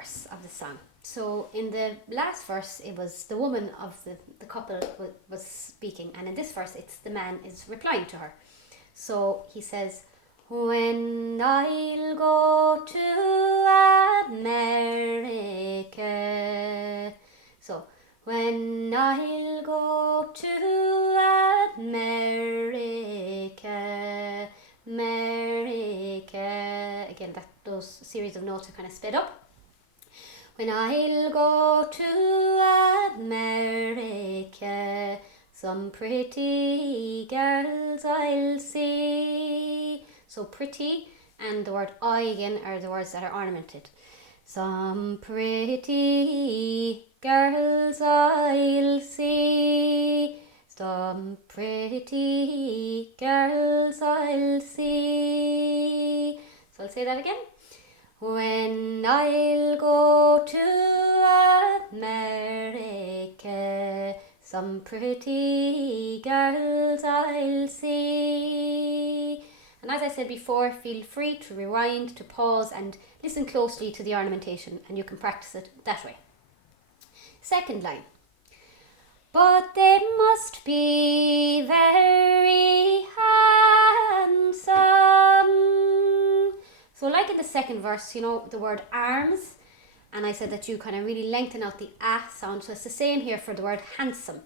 verse of the song. So in the last verse, it was the woman of the couple was speaking, and in this verse, it's the man is replying to her. So he says, when I'll go to America. So when I'll go to America, America. Again, those series of notes are kind of sped up. When I'll go to America, some pretty girls I'll see. So pretty and the word I again are the words that are ornamented. Some pretty girls I'll see. Some pretty girls I'll see. So I'll say that again. When I'll go to America, some pretty girls I'll see. And as I said before, feel free to rewind, to pause and listen closely to the ornamentation, and you can practice it that way. Second line. But they must be very handsome. So like in the second verse, you know, the word arms, and I said that you kind of really lengthen out the ah sound. So it's the same here for the word handsome.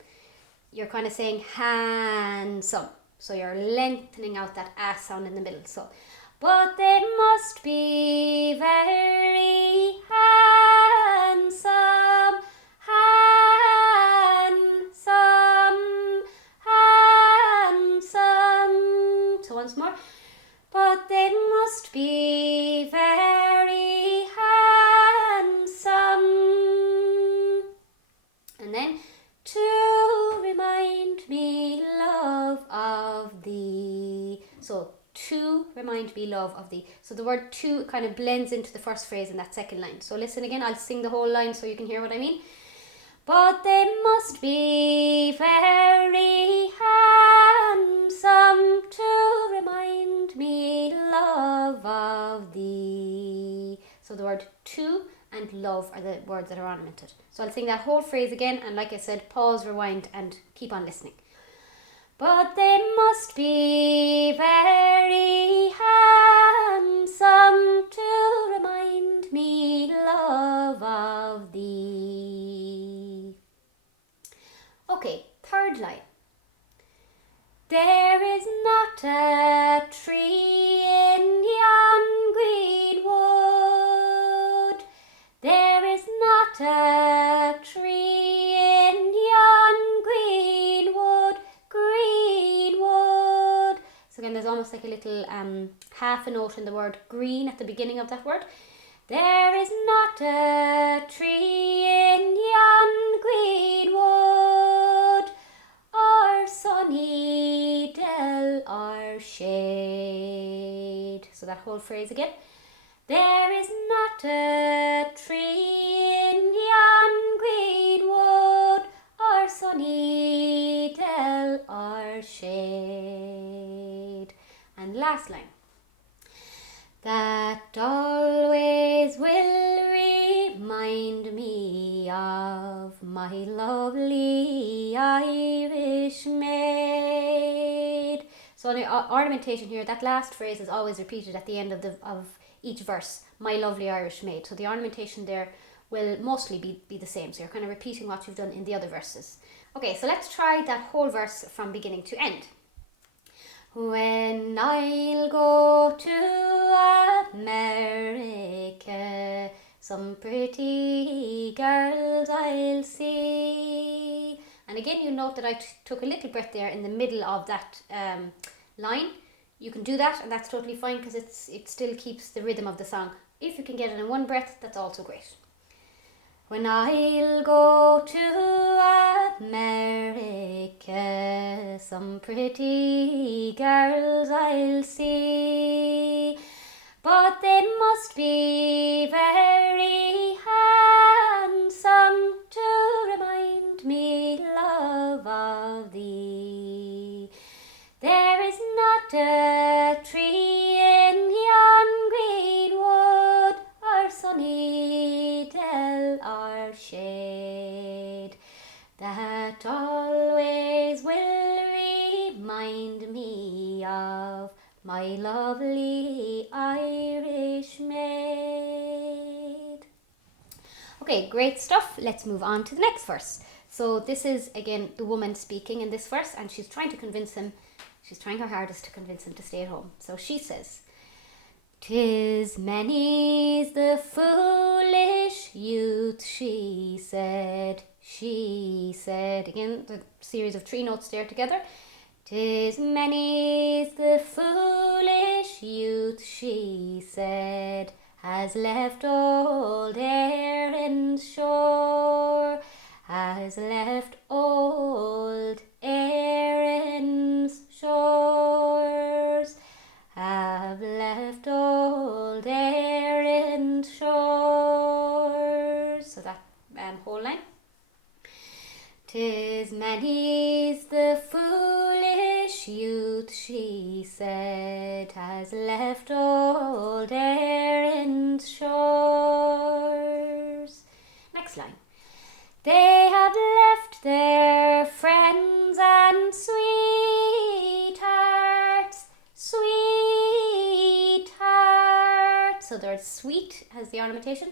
You're kind of saying handsome. So you're lengthening out that ah sound in the middle. So, but they must be very handsome, handsome, handsome. So once more. But they must be very handsome. And then, to remind me, love of thee. So, to remind me, love of thee. So the word to kind of blends into the first phrase in that second line. So listen again, I'll sing the whole line so you can hear what I mean. But they must be very handsome to remind me, love of thee. So the word to and love are the words that are ornamented. So I'll sing that whole phrase again, and like I said, pause, rewind, and keep on listening. But they must be very handsome to remind me, love of thee. Okay, third line. There is not a tree in yon green wood. There is not a tree in yon green wood, green wood. So again, there's almost like a little half a note in the word green at the beginning of that word. There is not a tree in yon green wood, or sunny dell or shade. So that whole phrase again. There is not a tree in yon green wood, or sunny dell or shade. And last line. That always will remind me of my lovely Irish maid. So in the ornamentation here, that last phrase is always repeated at the end of each verse, my lovely Irish maid. So the ornamentation there will mostly be the same. So you're kind of repeating what you've done in the other verses. Okay, so let's try that whole verse from beginning to end. When I'll go to America, some pretty girls I'll see. And again, you note that I took a little breath there in the middle of that line. You can do that, and that's totally fine because it still keeps the rhythm of the song. If you can get it in one breath, that's also great. When I'll go to America, some pretty girls I'll see. But they must be very handsome to remind me, love of thee. There is not a tree in yon green wood, or sunny my lovely Irish maid. Okay, great stuff. Let's move on to the next verse. So this is again the woman speaking in this verse, and she's trying to convince him, she's trying her hardest to convince him to stay at home. So she says, "'Tis many's the foolish youth," she said. Again, the series of 3 notes there together. "'Tis many's the foolish youth," she said, "has left old Erin's shore, has left old Erin's shores, have left old Erin's shores." So that whole line. "'Tis many's the foolish youth," she said, "has left old Erin's shores." Next line. "They have left their friends and sweethearts, sweethearts." So there's sweet as the ornamentation.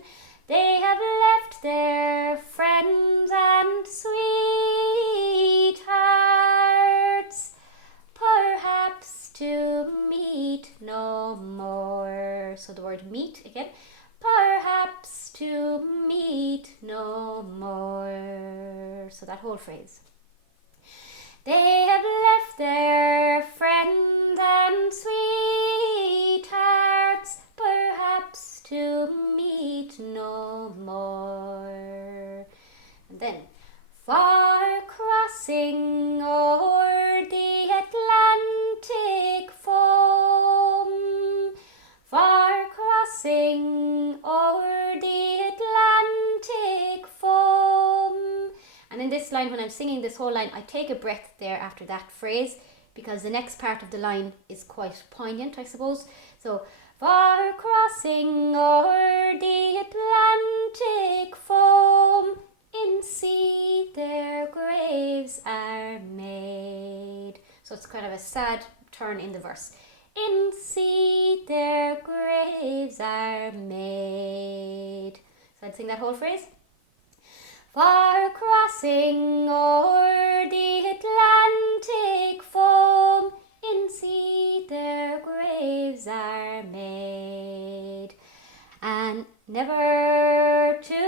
"They have left their friends and sweethearts, perhaps to meet no more." So the word meet again. "Perhaps to meet no more." So that whole phrase. "They have left their friends and sweethearts, perhaps to meet no more." And then, "Far crossing o'er the Atlantic foam, far crossing o'er the Atlantic foam." And in this line, when I'm singing this whole line, I take a breath there after that phrase, because the next part of the line is quite poignant, I suppose. So, "Far crossing o'er the Atlantic foam, in sea their graves are made." So it's kind of a sad turn in the verse. "In sea their graves are made." So I'd sing that whole phrase. "Far crossing o'er the Atlantic foam, in sea their graves are made, and never to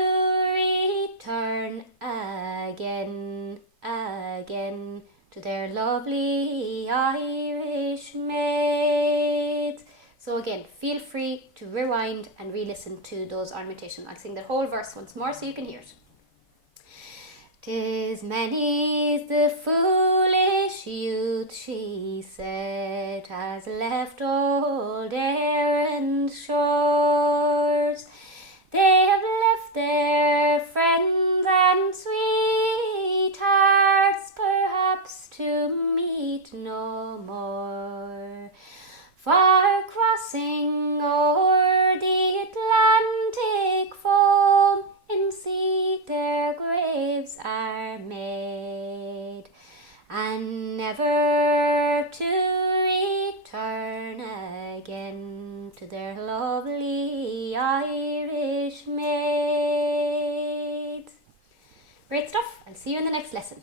return again, again, to their lovely Irish maids." So again, feel free to rewind and re-listen to those ornamentations. I'll sing the whole verse once more so you can hear it. "'Tis many's the foolish youth," she said, "has left old Erin's shores. They have left their friends and sweethearts, perhaps to meet no more. Far crossing o'er the Atlantic foam, in sea their graves are made, and never to return again, to their lovely Irish maids." Great stuff. I'll see you in the next lesson.